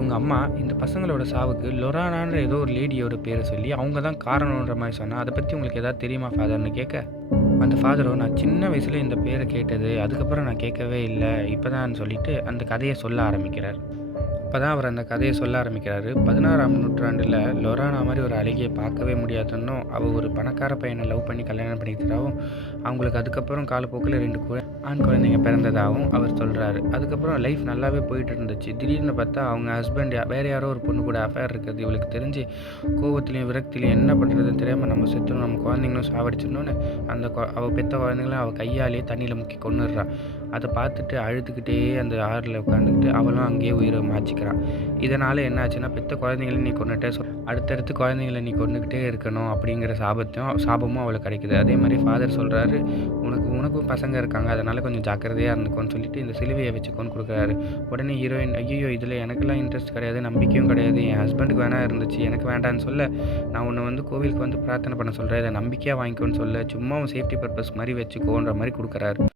இவங்க அம்மா இந்த பசங்களோட சாவுக்கு லொரானான்ற ஏதோ ஒரு லேடியோட பேரை சொல்லி அவங்க தான் காரணம்ன்ற மாதிரி சொன்னா, அதை பற்றி உங்களுக்கு ஏதாவது தெரியுமா ஃபாதர்னு கேட்க, அந்த ஃபாதரும் நான் சின்ன வயசுல இந்த பேரை கேட்டது, அதுக்கப்புறம் நான் கேட்கவே இல்லை, இப்போதான் சொல்லிட்டு அந்த கதையை சொல்ல ஆரம்பிக்கிறார். அப்பதான் அவர் அந்த கதைய சொல்ல ஆரம்பிக்கிறாரு. 16ஆம் நூற்றாண்டுல லொரானா மாரி ஒரு அழகிய பார்க்கவே முடியாதுன்னும், அவ ஒரு பணக்கார பையன லவ் பண்ணி கல்யாணம் பண்ணிக்கிட்டதாவும், அவங்களுக்கு அதுக்கப்புறம் காலப்போக்குல 2 ஆண் குழந்தைங்க பிறந்ததாவும் அவர் சொல்றாரு. அதுக்கப்புறம் லைஃப் நல்லாவே போயிட்டு இருந்துச்சு. திடீர்னு பார்த்தா அவங்க ஹஸ்பண்ட் வேற யாரோ ஒரு பொண்ணு கூட அஃபேர் இருக்கிறது இவளுக்கு தெரிஞ்சு, கோவத்திலயும், விரக்திலயும் என்ன பண்றதுன்னு தெரியாம நம்ம செத்துறணும், நம்ம குழந்தைங்களும் சாவடிச்சிடணும்னு அந்த அவ பெத்த குழந்தைங்கள அவ கையாலேயே தண்ணீல முக்கி கொன்னுடுறா. அத பார்த்துட்டு அழுதுகிட்டே அந்த ஆறுல உட்காந்துக்கிட்டு அவளும் அங்கேயே உயிர மாச்சிக்கிறா. இதனால என்ன ஆச்சுன்னா, பெத்த குழந்தைங்கள நீ கொன்னுட்ட, அடுத்தடுத்து குழந்தைங்கள நீ கொன்னுக்கிட்டே இருக்கணும் அப்படிங்கிற சாபமும் அவளுக்கு கிடைக்குது. அதே மாரி ஃபாதர் சொல்றாரு, உனக்கும் பசங்க இருக்காங்க. அதனால கொஞ்சம் ஜாக்கிரதையா இருந்துக்கோன்னு சொல்லிட்டு இந்த சிலுவைய வச்சுக்கோன்னு குடுக்குறாரு. உடனே ஹீரோயின், ஐய்யய்யோ! இதுல எனக்கெல்லாம் இன்ட்ரெஸ்ட் கிடையாது, நம்பிக்கையும் கிடையாது. என் ஹஸ்பண்டுக்கு வேணா இருந்துச்சு. எனக்கு வேண்டான்னு சொல்ல, நான் உன்ன கோவிலுக்கு பிரார்த்தனை பண்ண சொல்றேன். இத நம்பிக்கையா வாங்கிக்கோன்னு சொல்ல, சும்மா உன் சேஃப்டி பர்ப்பஸ் மாரி வச்சுக்கோன்ற மாரி குடுக்குறாரு.